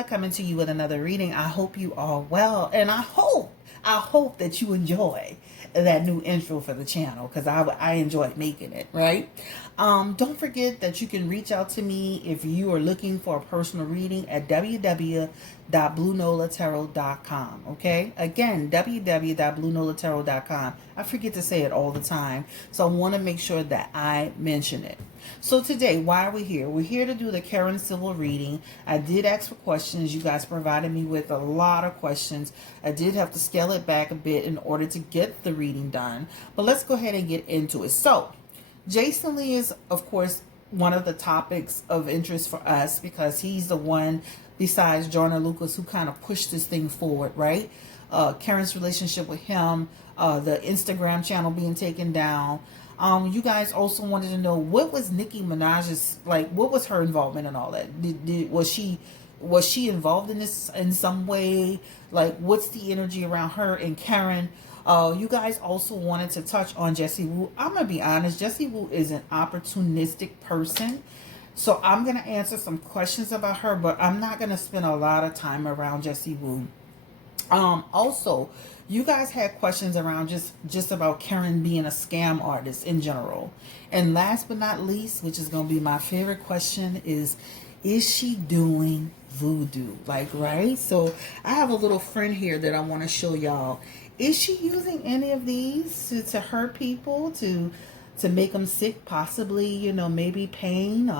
Nola coming to you with another reading. I hope you are well, and I hope that you enjoy that new intro for the channel, because I enjoyed making it, right? Don't forget that you can reach out to me if you are looking for a personal reading at www.bluenolatarot.com. Okay, again, www.bluenolatarot.com. I forget to say it all the time, so I want to make sure that I mention it. So today, why are we here? We're here to do the Karen Civil reading. I did ask for questions. You guys provided me with a lot of questions. I did have to scale it back a bit in order to get the reading done. But let's go ahead and get into it. So, Jason Lee is, of course, one of the topics of interest for us because he's the one, besides Joyner Lucas, who kind of pushed this thing forward, right? Karen's relationship with him, the Instagram channel being taken down. You guys also wanted to know, what was Nicki Minaj's, like, what was her involvement in all that? Was she involved in this in some way? Like, what's the energy around her and Karen? You guys also wanted to touch on Jessie Woo. I'm gonna be honest, Jessie Woo is an opportunistic person. So I'm gonna answer some questions about her, but I'm not gonna spend a lot of time around Jessie Woo. Also, you guys had questions around just about Karen being a scam artist in general. And last but not least, which is going to be my favorite question, is she doing voodoo? Like, right? So I have a little friend here that I want to show y'all. Is she using any of these to hurt people, to make them sick, possibly, you know, maybe pain,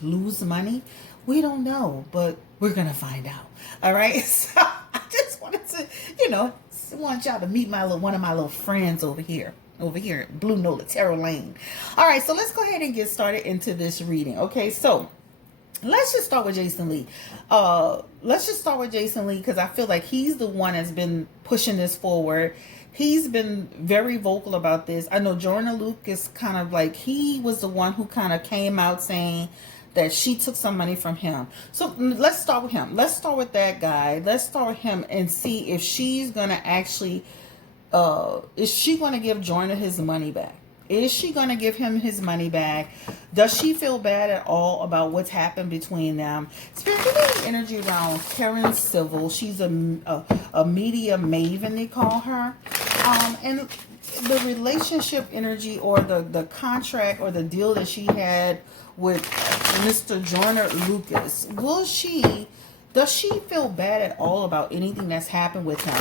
lose money? We don't know, but we're going to find out. All right? So I just wanted to, you know, want y'all to meet one of my little friends over here at Blue Nola Tarot Lane. All right, so let's go ahead and get started into this reading. Okay, so let's just start with Jason Lee. Because I feel like he's the one that's been pushing this forward. He's been very vocal about this. I know Joyner Lucas kind of like, he was the one who kind of came out saying that she took some money from him. So let's start with him. Let's start with that guy. Let's start with him and see if she's going to actually, is she going to give Joyner his money back? Is she going to give him his money back? Does she feel bad at all about what's happened between them? Spiritual energy around Karen Civil. She's a media maven, they call her. And the relationship energy, or the contract or the deal that she had with Mr. Joyner Lucas, does she feel bad at all about anything that's happened with him?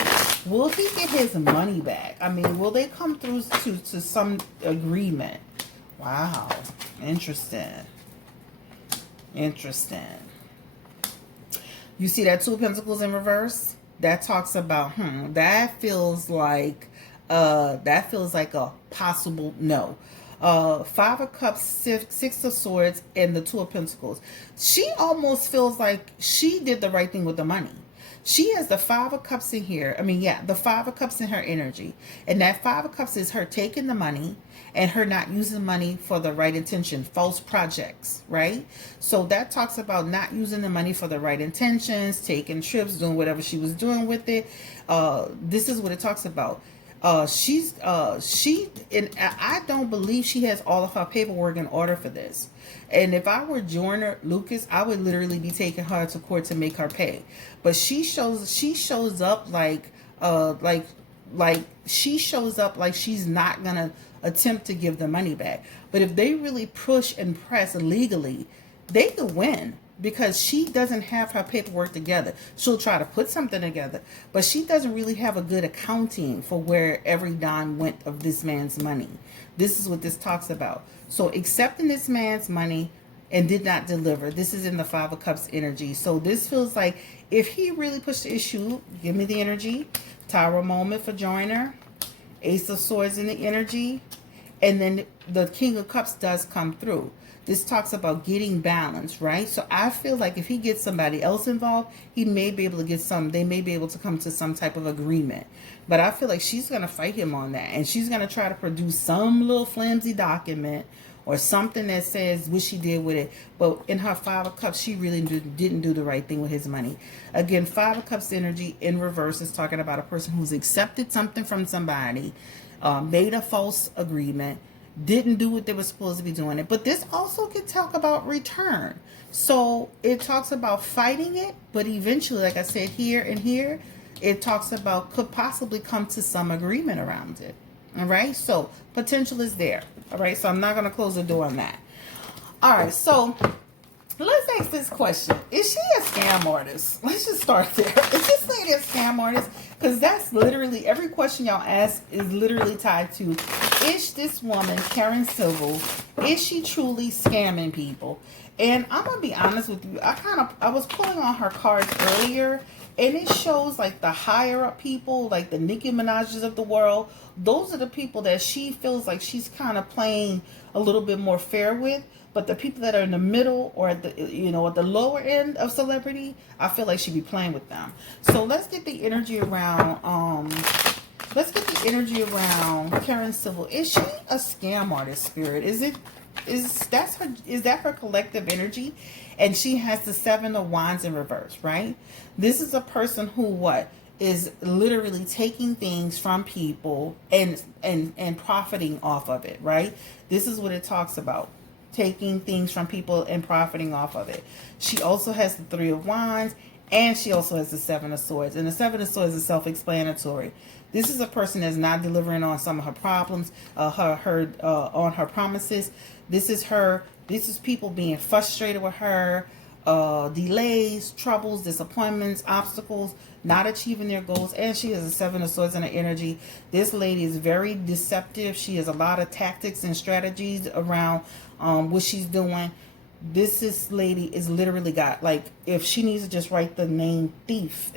Will he get his money back? I mean, will they come through to some agreement? Wow. Interesting. You see that Two of Pentacles in reverse? That talks about, that feels like a possible no. Five of Cups, Six of Swords, and the Two of Pentacles. She almost feels like she did the right thing with the money. She has the Five of Cups in here. I mean, yeah, the Five of Cups in her energy. And that Five of Cups is her taking the money and her not using money for the right intention, false projects, right? So that talks about not using the money for the right intentions, taking trips, doing whatever she was doing with it. This is what it talks about. I don't believe she has all of her paperwork in order for this. And if I were Joyner Lucas, I would literally be taking her to court to make her pay. But she shows up like she's not gonna attempt to give the money back. But if they really push and press legally, they could win. Because she doesn't have her paperwork together. She'll try to put something together, but she doesn't really have a good accounting for where every dime went of this man's money. This is what this talks about. So accepting this man's money and did not deliver. This is in the Five of Cups energy. So this feels like if he really pushed the issue, give me the energy. Tower moment for Joyner. Ace of Swords in the energy. And then the King of Cups does come through. This talks about getting balance, right? So I feel like if he gets somebody else involved, he may be able to they may be able to come to some type of agreement. But I feel like she's going to fight him on that. And she's going to try to produce some little flimsy document or something that says what she did with it. But in her Five of Cups, she really didn't do the right thing with his money. Again, Five of Cups energy in reverse is talking about a person who's accepted something from somebody, made a false agreement, didn't do what they were supposed to be doing it. But this also could talk about return. So it talks about fighting it, but eventually, like I said, here and here, it talks about could possibly come to some agreement around it. All right, so potential is there. All right, so I'm not going to close the door on that. All right, so let's ask this question. Is she a scam artist? Let's just start there. Is this lady a scam artist? Because that's literally, every question y'all ask is literally tied to, is this woman, Karen Civil, is she truly scamming people? And I'm going to be honest with you. I was pulling on her cards earlier, and it shows like the higher up people, like the Nicki Minaj's of the world. Those are the people that she feels like she's kind of playing a little bit more fair with. But the people that are in the middle or at the, at the lower end of celebrity, I feel like she'd be playing with them. So let's get the energy around, Karen Civil. Is she a scam artist, Spirit? Is that her collective energy? And she has the 7 of Wands in reverse, right? This is a person who is literally taking things from people and profiting off of it, right? This is what it talks about. Taking things from people and profiting off of it. She also has the 3 of Wands, and she also has the 7 of Swords. And the 7 of Swords is self-explanatory. This is a person that's not delivering on some of her problems, on her promises. This is people being frustrated with her, delays, troubles, disappointments, obstacles, not achieving their goals. And she has a 7 of Swords in her energy. This lady is very deceptive. She has a lot of tactics and strategies around what she's doing. This lady is literally got, like, if she needs to just write the name thief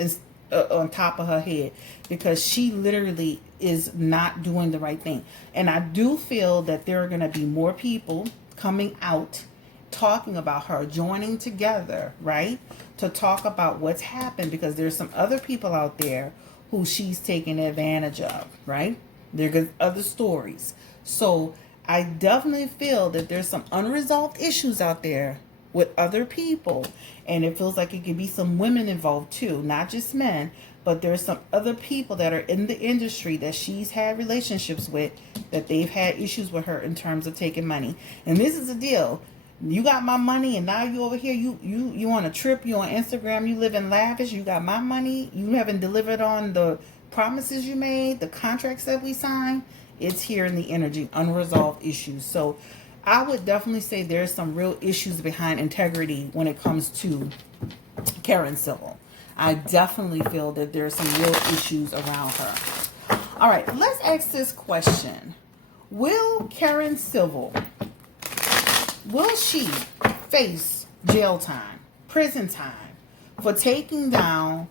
on top of her head, because she literally is not doing the right thing. And I do feel that there are going to be more people coming out talking about her, joining together, right, to talk about what's happened, because there's some other people out there who she's taking advantage of, right? There's other stories. So I definitely feel that there's some unresolved issues out there with other people, and it feels like it could be some women involved too, not just men, but there's some other people that are in the industry that she's had relationships with, that they've had issues with her in terms of taking money. And this is the deal. You got my money, and now you over here, you on a trip, you on Instagram, you live in lavish, you got my money, you haven't delivered on the promises you made, the contracts that we signed. It's here in the energy, unresolved issues. So I would definitely say there's some real issues behind integrity when it comes to Karen Civil. I definitely feel that there's some real issues around her. All right, let's ask this question. Will Karen Civil, will she face jail time, prison time, for taking down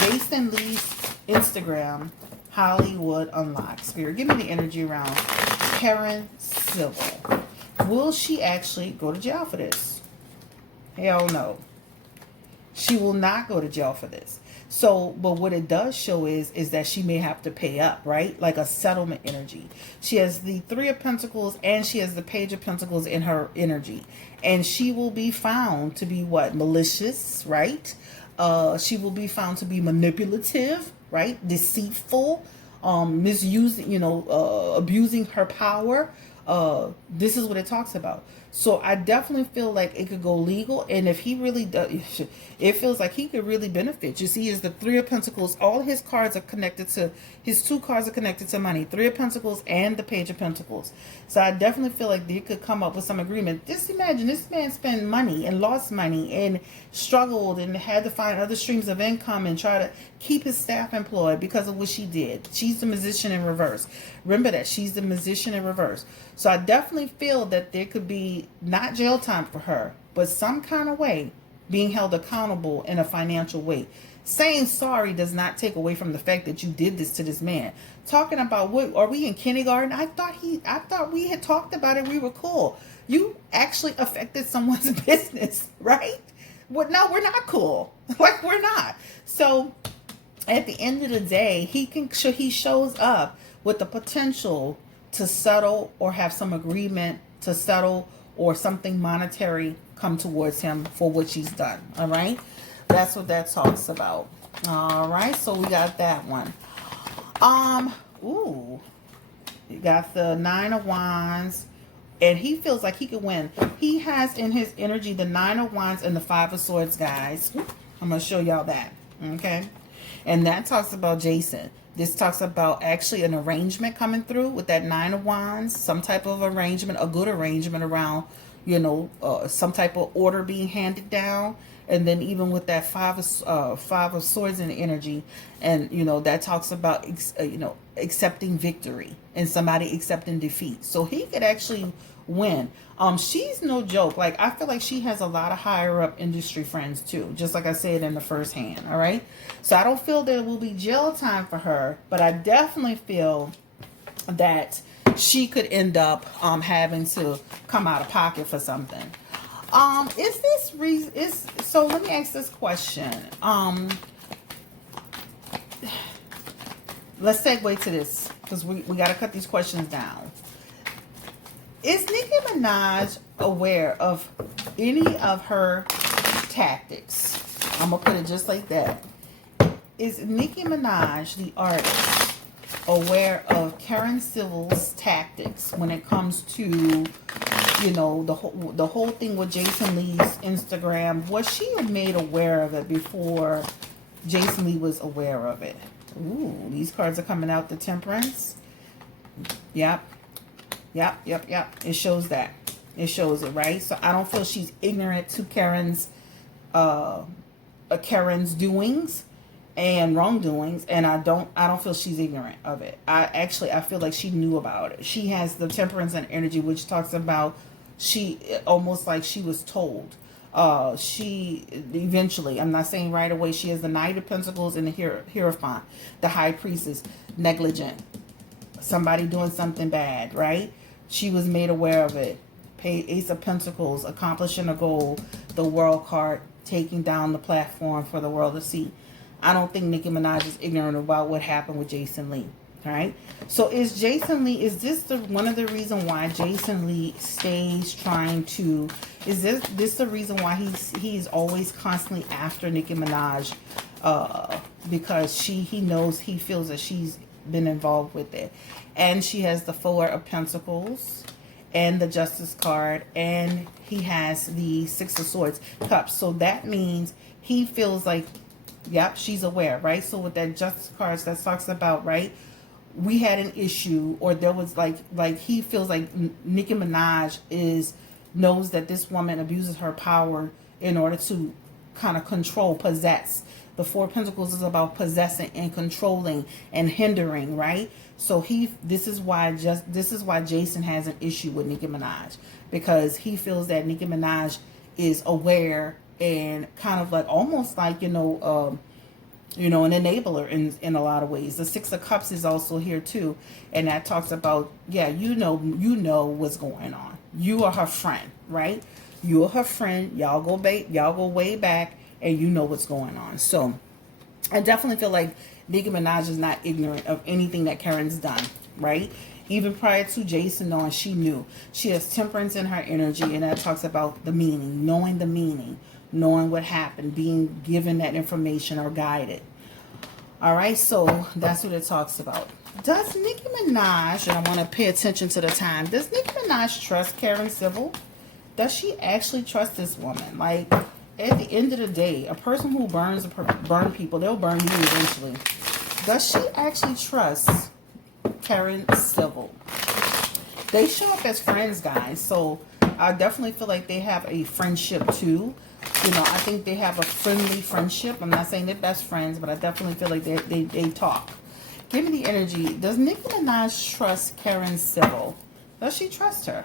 Jason Lee's Instagram, Hollywood Unlocked? Spirit, give me the energy around Karen Civil. Will she actually go to jail for this? Hell no. She will not go to jail for this. So, but what it does show is that she may have to pay up, right? Like a settlement energy. She has the 3 of Pentacles and she has the Page of Pentacles in her energy. And she will be found to be what? Malicious, right? She will be found to be manipulative, right? Deceitful, misusing, abusing her power. This is what it talks about. So I definitely feel like it could go legal, and if he really does, it feels like he could really benefit. You see, is the 3 of Pentacles. All his cards are connected to, his 2 cards are connected to money. 3 of Pentacles and the Page of Pentacles. So I definitely feel like they could come up with some agreement. Just imagine, this man spent money and lost money and struggled and had to find other streams of income and try to keep his staff employed because of what she did. She's the musician in reverse. Remember that, she's the musician in reverse. So I definitely feel that there could be not jail time for her, but some kind of way being held accountable in a financial way. Saying sorry does not take away from the fact that you did this to this man. Talking about, what are we in kindergarten? I thought we had talked about it. We were cool. You actually affected someone's business, right? Well, no, we're not cool. Like, we're not. So at the end of the day, he shows up with the potential to settle or have some agreement to settle, or something monetary come towards him for what she's done. All right, that's what that talks about. All right, so we got that one. Ooh, You got the Nine of Wands. And he feels like he could win. He has in his energy the Nine of Wands and the Five of Swords, guys. I'm going to show y'all that. Okay? And that talks about Jason. This talks about actually an arrangement coming through with that Nine of Wands. Some type of arrangement, a good arrangement around, you know, some type of order being handed down. And then even with that Five of Swords in the energy. And, you know, that talks about, you know, accepting victory and somebody accepting defeat. So he could actually win. She's no joke. Like, I feel like she has a lot of higher up industry friends too, just like I said in the first hand. All right, so I don't feel there will be jail time for her, but I definitely feel that she could end up having to come out of pocket for something. Is this reason is so let me ask this question. Let's segue to this because we got to cut these questions down. Is Nicki Minaj aware of any of her tactics? I'm going to put it just like that. Is Nicki Minaj, the artist, aware of Karen Civil's tactics when it comes to, you know, the whole thing with Jason Lee's Instagram? Was she made aware of it before Jason Lee was aware of it? Ooh, these cards are coming out. The Temperance. Yep. It shows that. It shows it, right? So I don't feel she's ignorant to Karen's doings and wrongdoings, and I don't feel she's ignorant of it. I feel like she knew about it. She has the Temperance and energy, which talks about she almost like she was told. She eventually, I'm not saying right away, she has the Knight of Pentacles and the Hierophant, the High Priestess, negligent, somebody doing something bad, right? She was made aware of it. Ace of Pentacles, accomplishing a goal, the World card, taking down the platform for the world to see. I don't think Nicki Minaj is ignorant about what happened with Jason Lee. All right. So is Jason Lee, is this one of the reasons why Jason Lee stays trying to, is this the reason why he's always constantly after Nicki Minaj? Because he knows, he feels that she's been involved with it. And she has the Four of Pentacles and the Justice card, and he has the Six of Swords cups. So that means he feels like, yep, she's aware, right? So with that Justice cards, that talks about, right, we had an issue, or there was like he feels like Nicki Minaj knows that this woman abuses her power in order to kind of control, possess. The Four of Pentacles is about possessing and controlling and hindering, right? So this is why Jason has an issue with Nicki Minaj, because he feels that Nicki Minaj is aware and kind of like almost like an enabler in a lot of ways. The Six of Cups is also here too, and that talks about, yeah, you know what's going on. You are her friend, right? You are her friend. Y'all go way back, and you know what's going on. So I definitely feel like Nicki Minaj is not ignorant of anything that Karen's done, right? Even prior to Jason knowing, she knew. She has Temperance in her energy, and that talks about the meaning, knowing what happened, being given that information or guided. All right, so that's what it talks about. Does Nicki Minaj, and I want to pay attention to the time, does Nicki Minaj trust Karen Civil? Does she actually trust this woman? Like, at the end of the day, a person who burn people, they'll burn you eventually. Does she actually trust Karen Civil? They show up as friends, guys. So I definitely feel like they have a friendship too. You know, I think they have a friendly friendship. I'm not saying they're best friends, but I definitely feel like they talk. Give me the energy. Does Nicki Minaj trust Karen Civil? Does she trust her?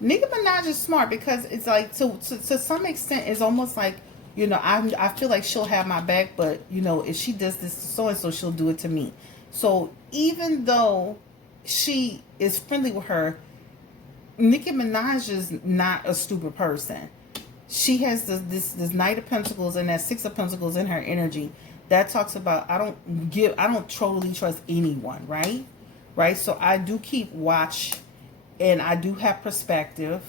Nicki Minaj is smart, because it's like, to some extent, it's almost like, you know, I feel like she'll have my back, but, you know, if she does this to so-and-so, she'll do it to me. So even though she is friendly with her, Nicki Minaj is not a stupid person. She has this Knight of Pentacles and that Six of Pentacles in her energy. That talks about, I don't totally trust anyone, right? Right? So I do keep watch, and I do have perspective,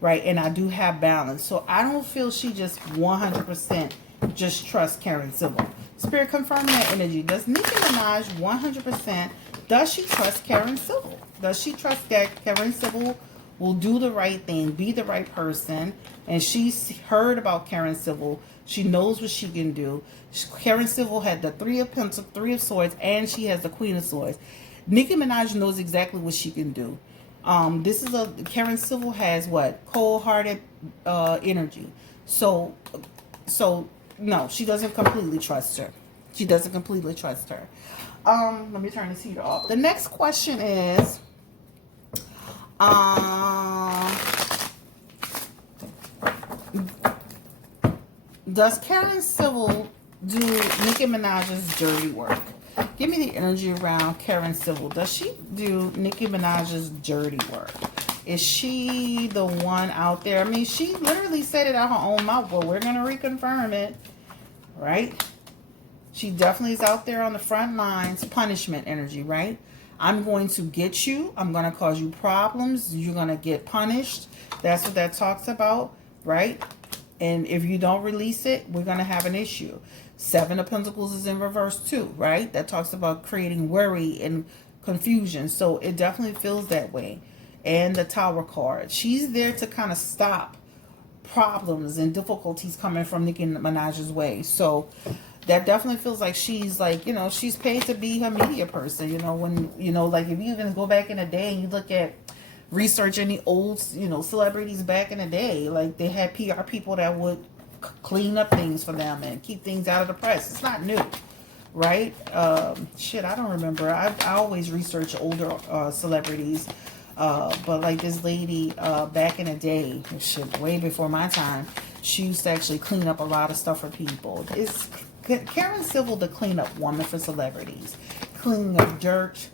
right? And I do have balance. So I don't feel she just 100% just trusts Karen Civil. Spirit, confirm that energy. Does Nicki Minaj 100%, does she trust Karen Civil? Does she trust that Karen Civil will do the right thing, be the right person? And she's heard about Karen Civil. She knows what she can do. Karen Civil had the Three of Pentacles, Three of Swords, and she has the Queen of Swords. Nicki Minaj knows exactly what she can do. This is Karen Civil has what? Cold-hearted energy. So no, she doesn't completely trust her. She doesn't completely trust her. Let me turn this heater off. The next question is, does Karen Civil do Nicki Minaj's dirty work? Give me the energy around Karen Civil. Does she do Nicki Minaj's dirty work? Is she the one out there? I mean, she literally said it out her own mouth, but we're going to reconfirm it, right? She definitely is out there on the front lines. Punishment energy, right? I'm going to get you. I'm going to cause you problems. You're going to get punished. That's what that talks about, right? And if you don't release it, we're going to have an issue. Seven of Pentacles is in reverse too, right? That talks about creating worry and confusion. So it definitely feels that way. And the Tower card. She's there to kind of stop problems and difficulties coming from Nicki Minaj's way. So that definitely feels like she's like, you know, she's paid to be her media person. You know, when, you know, like if you even go back in the day and you look at research any old, you know, celebrities back in the day, like they had PR people that would clean up things for them and keep things out of the press. It's not new, right? Shit, I don't remember. I always research older celebrities. But like this lady back in the day, shit, way before my time, she used to actually clean up a lot of stuff for people. Is Karen Civil the cleanup woman for celebrities? Cleaning up dirt,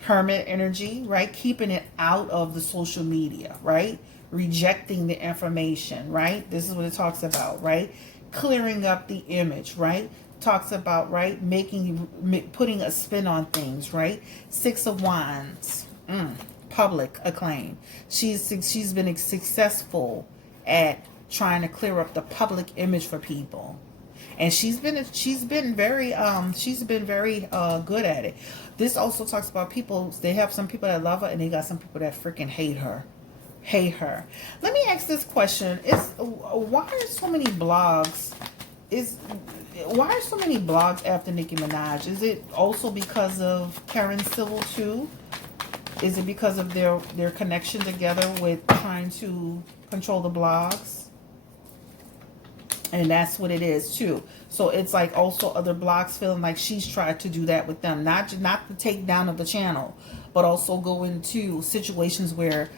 hermit energy, right? Keeping it out of the social media, right? Rejecting the information, right? This is what it talks about, right? Clearing up the image, right? Talks about, right? Putting a spin on things, right? Six of Wands. Public acclaim. She's been successful at trying to clear up the public image for people, and she's been very good at it. This also talks about people. They have some people that love her, and they got some people that freaking hate her. Let me ask this question: why are so many blogs? Why are so many blogs after Nicki Minaj? Is it also because of Karen Civil too? Is it because of their connection together with trying to control the blogs? And that's what it is too. So it's like also other blogs feeling like she's tried to do that with them. Not the takedown of the channel, but also go into situations where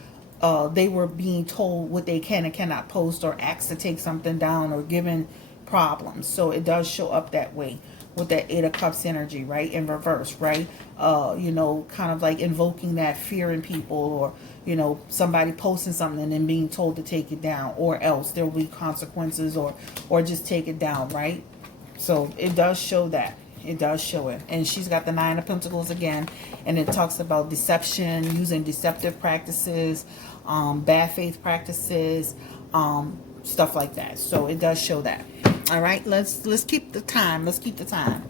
they were being told what they can and cannot post, or asked to take something down, or given problems. So it does show up that way with that Eight of Cups energy, right? In reverse, right? You know, kind of like invoking that fear in people, or, you know, somebody posting something and then being told to take it down, or else there will be consequences, or just take it down, right? So it does show that. It does show it. And she's got the Nine of Pentacles again, and it talks about deception, using deceptive practices, bad faith practices, stuff like that. So it does show that. All right, let's keep the time. Let's keep the time.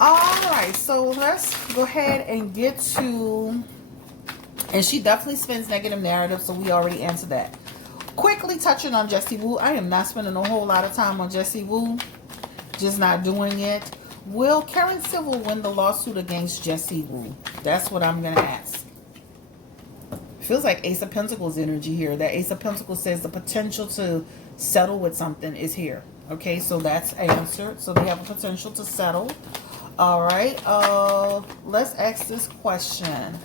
All right, so let's go ahead and get to, and she definitely spins negative narrative, so we already answered that. Quickly touching on Jessie Woo. I am not spending a whole lot of time on Jessie Woo. Just not doing it. Will Karen Civil win the lawsuit against Jessie Woo? That's what I'm going to ask. Feels like Ace of Pentacles energy here. That Ace of Pentacles says the potential to settle with something is here. Okay, so that's answered. So they have a potential to settle. All right. Let's ask this question.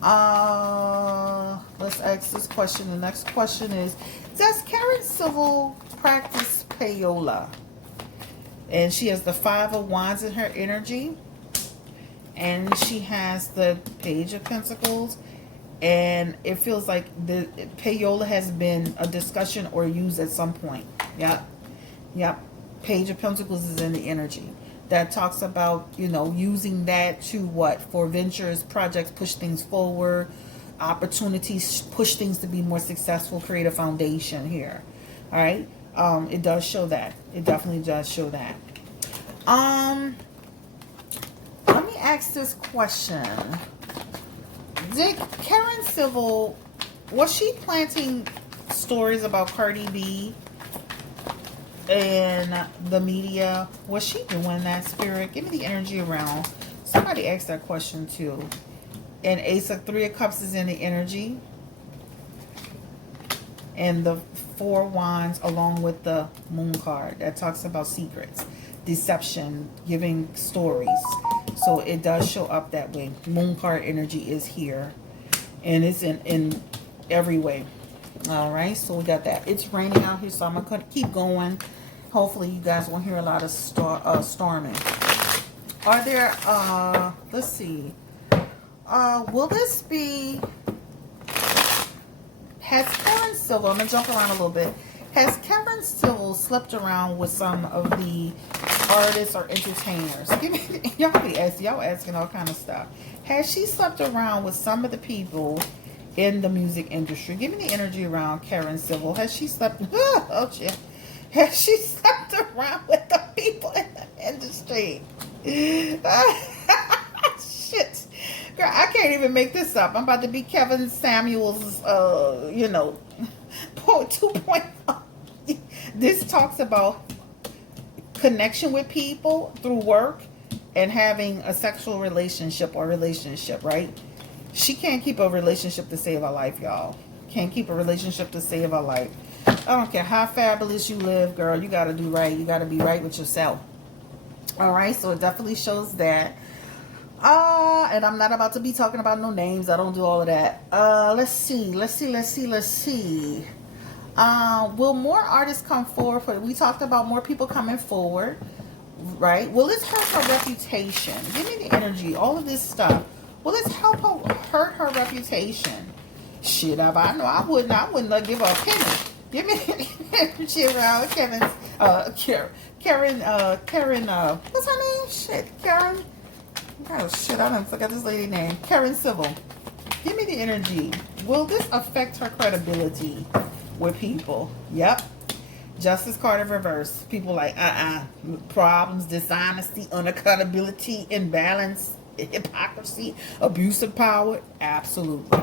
Let's ask this question. The next question is, does Karen Civil practice payola? And she has the Five of Wands in her energy. And she has the Page of Pentacles. And it feels like the payola has been a discussion or used at some point. Yep. Page of Pentacles is in the energy. That talks about, you know, using that to what? For ventures, projects, push things forward, opportunities, push things to be more successful, create a foundation here. All right. It does show that. It definitely does show that. Let me ask this question. Did Karen Civil, was she planting stories about Cardi B and the media? Was she doing that, Spirit? Give me the energy around. Somebody asked that question too. And Ace of Three of Cups is in the energy. And the Four Wands along with the Moon card. That talks about secrets, deception, giving stories. So it does show up that way. Moon card energy is here. And it's in every way. Alright, so we got that. It's raining out here, so I'm going to keep going. Hopefully you guys won't hear a lot of storming. Are there, let's see. Will this be... Has Karen Civil, I'm going to jump around a little bit. Has Karen Civil slept around with some of the artists or entertainers? Give me, y'all asking all kind of stuff. Has she slept around with some of the people in the music industry? Give me the energy around Karen Civil. Has she slept, oh shit. Has she slept around with the people in the industry? Shit. Girl, I can't even make this up. I'm about to be Kevin Samuels, 2.0. This talks about connection with people through work and having a sexual relationship, right? She can't keep a relationship to save her life, y'all. Can't keep a relationship to save her life. I don't care how fabulous you live, girl. You got to do right. You got to be right with yourself. All right, so it definitely shows that. And I'm not about to be talking about no names. I don't do all of that. Let's see. Will more artists come forward? We talked about more people coming forward, right? Will this hurt her reputation? Give me the energy. All of this stuff. Will this help her hurt her reputation? Shit, I know I wouldn't give her a penny. Give me the energy around Karen, what's her name? Shit, Karen. Oh shit, I done forgot this lady's name. Karen Civil. Give me the energy. Will this affect her credibility with people? Yep. Justice card in reverse. People like, problems, dishonesty, unaccountability, imbalance, hypocrisy, abuse of power. Absolutely.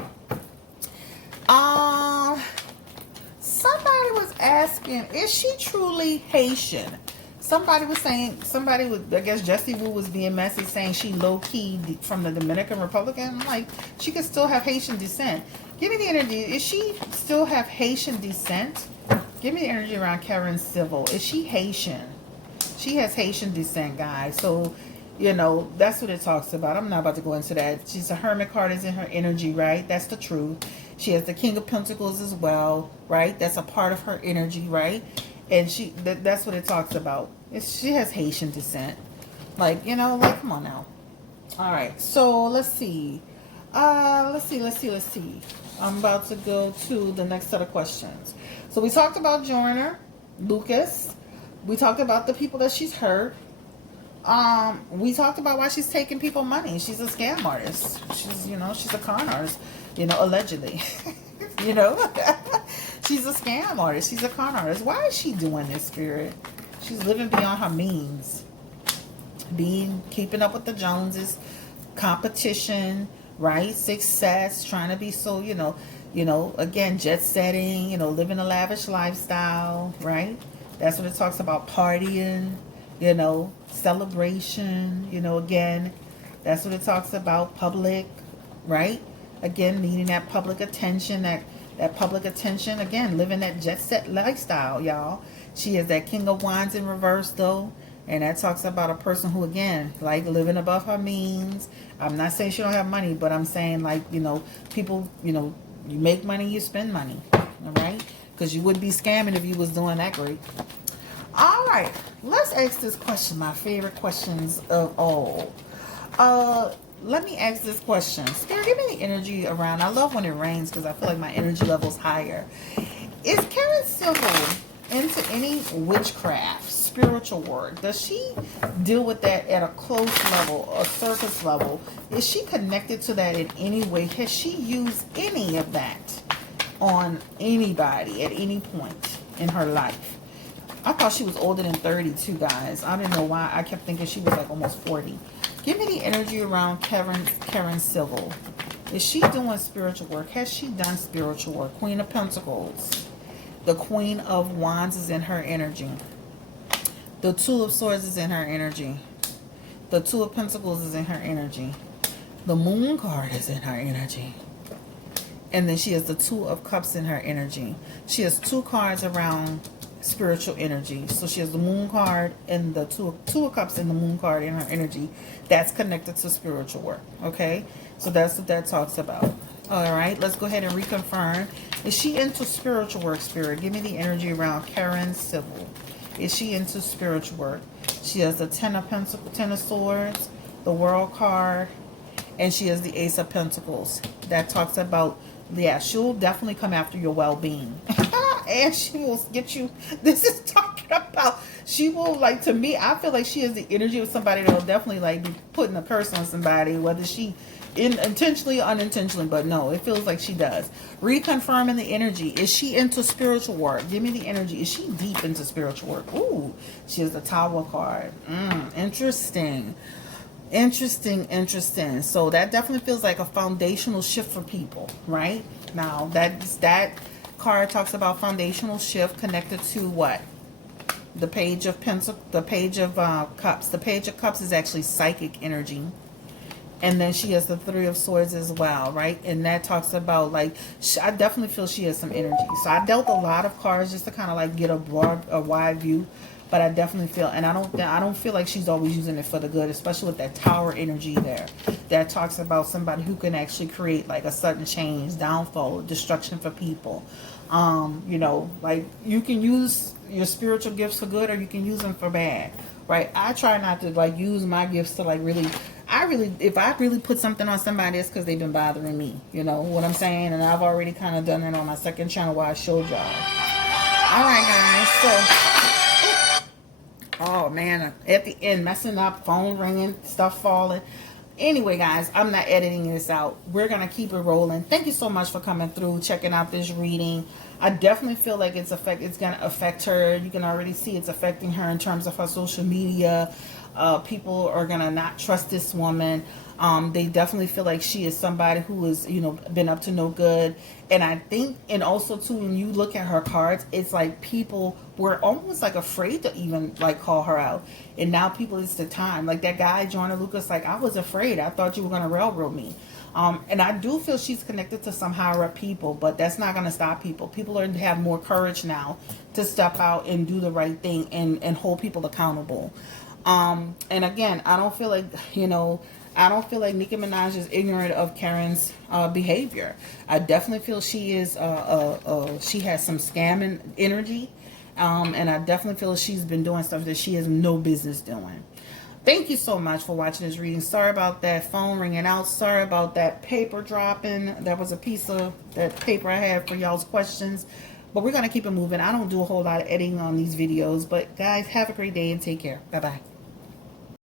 Somebody was asking, is she truly Haitian? Somebody was saying, I guess Jessie Wu was being messy saying she low-key from the Dominican Republic. I'm like, she could still have Haitian descent. Give me the energy. Is she still have Haitian descent? Give me the energy around Karen Civil. Is she Haitian? She has Haitian descent, guys. So, that's what it talks about. I'm not about to go into that. She's a hermit card is in her energy, right? That's the truth. She has the King of Pentacles as well, right? That's a part of her energy, right? And that's what it talks about. She has Haitian descent. Come on now. All right, so let's see. Let's see. I'm about to go to the next set of questions. So we talked about Joyner Lucas. We talked about the people that she's hurt. We talked about why she's taking people money. She's a scam artist. She's a con artist, allegedly. She's a scam artist. She's a con artist. Why is she doing this, Spirit? She's living beyond her means. Keeping up with the Joneses, competition, right? Success, trying to be so, again, jet setting, living a lavish lifestyle, right? That's what it talks about, partying, celebration, again, that's what it talks about, public, right? Again, needing that public attention, that public attention, again, living that jet set lifestyle, y'all. She is that King of Wands in reverse, though. And that talks about a person who, again, like living above her means. I'm not saying she don't have money, but I'm saying, people, you make money, you spend money. All right? Because you wouldn't be scamming if you was doing that great. All right. Let's ask this question, my favorite questions of all. Let me ask this question. Spirit, give me the energy around. I love when it rains because I feel like my energy level's higher. Is Karen Civil into any witchcraft, spiritual work? Does she deal with that at a close level, a surface level? Is she connected to that in any way? Has she used any of that on anybody at any point in her life? I thought she was older than 32, guys. I didn't know why. I kept thinking she was like almost 40. Give me the energy around Karen Civil. Is she doing spiritual work? Has she done spiritual work? Queen of Pentacles. The Queen of Wands is in her energy. The Two of Swords is in her energy. The Two of Pentacles is in her energy. The Moon card is in her energy. And then she has the Two of Cups in her energy. She has 2 cards around spiritual energy. So she has the Moon card and the Two of Cups and the Moon card in her energy. That's connected to spiritual work. Okay? So that's what that talks about. All right. Let's go ahead and reconfirm. Is she into spiritual work, Spirit? Give me the energy around Karen Civil. Is she into spiritual work? She has the Ten of Pentacles, Ten of Swords, the World card, and she has the Ace of Pentacles. That talks about, yeah, she'll definitely come after your well-being. And she will get you, this is talking about, she will, like, to me, I feel like she has the energy of somebody that will definitely, like, be putting a curse on somebody, whether she intentionally or unintentionally, but no, it feels like she does. Reconfirming the energy. Is she into spiritual work? Give me the energy. Is she deep into spiritual work? Ooh, she has the Tower card. Interesting. Interesting. So that definitely feels like a foundational shift for people, right? Now, that card talks about foundational shift connected to what? The Page of Pentacles, the Page of Cups. The Page of Cups is actually psychic energy. And then she has the Three of Swords as well, right? And that talks about, like, I definitely feel she has some energy. So I dealt a lot of cards just to kind of like get a wide view. But I definitely feel, and I don't feel like she's always using it for the good, especially with that Tower energy there. That talks about somebody who can actually create like a sudden change, downfall, destruction for people. You know, like, you can use your spiritual gifts for good or you can use them for bad, right? I try not to like use my gifts to like really, if I really put something on somebody, it's because they've been bothering me. You know what I'm saying? And I've already kind of done it on my second channel where I showed y'all. All right, guys. So, oh man, at the end, messing up, phone ringing, stuff falling. Anyway, guys, I'm not editing this out. We're going to keep it rolling. Thank you so much for coming through, checking out this reading. I definitely feel like it's going to affect her. You can already see it's affecting her in terms of her social media. People are going to not trust this woman. They definitely feel like she is somebody who has, you know, been up to no good. And I think, and also too, when you look at her cards, it's like people were almost like afraid to even like call her out. And now people, it's the time. Like that guy, Joyner Lucas, like, I was afraid. I thought you were going to railroad me. And I do feel she's connected to some higher up people, but that's not going to stop people. People are have more courage now to step out and do the right thing and hold people accountable. And again, I don't feel like, you know, I don't feel like Nicki Minaj is ignorant of Karen's behavior. I definitely feel she is, she has some scamming energy. And I definitely feel she's been doing stuff that she has no business doing. Thank you so much for watching this reading. Sorry about that phone ringing out. Sorry about that paper dropping. That was a piece of that paper I had for y'all's questions. But we're going to keep it moving. I don't do a whole lot of editing on these videos. But guys, have a great day and take care. Bye-bye.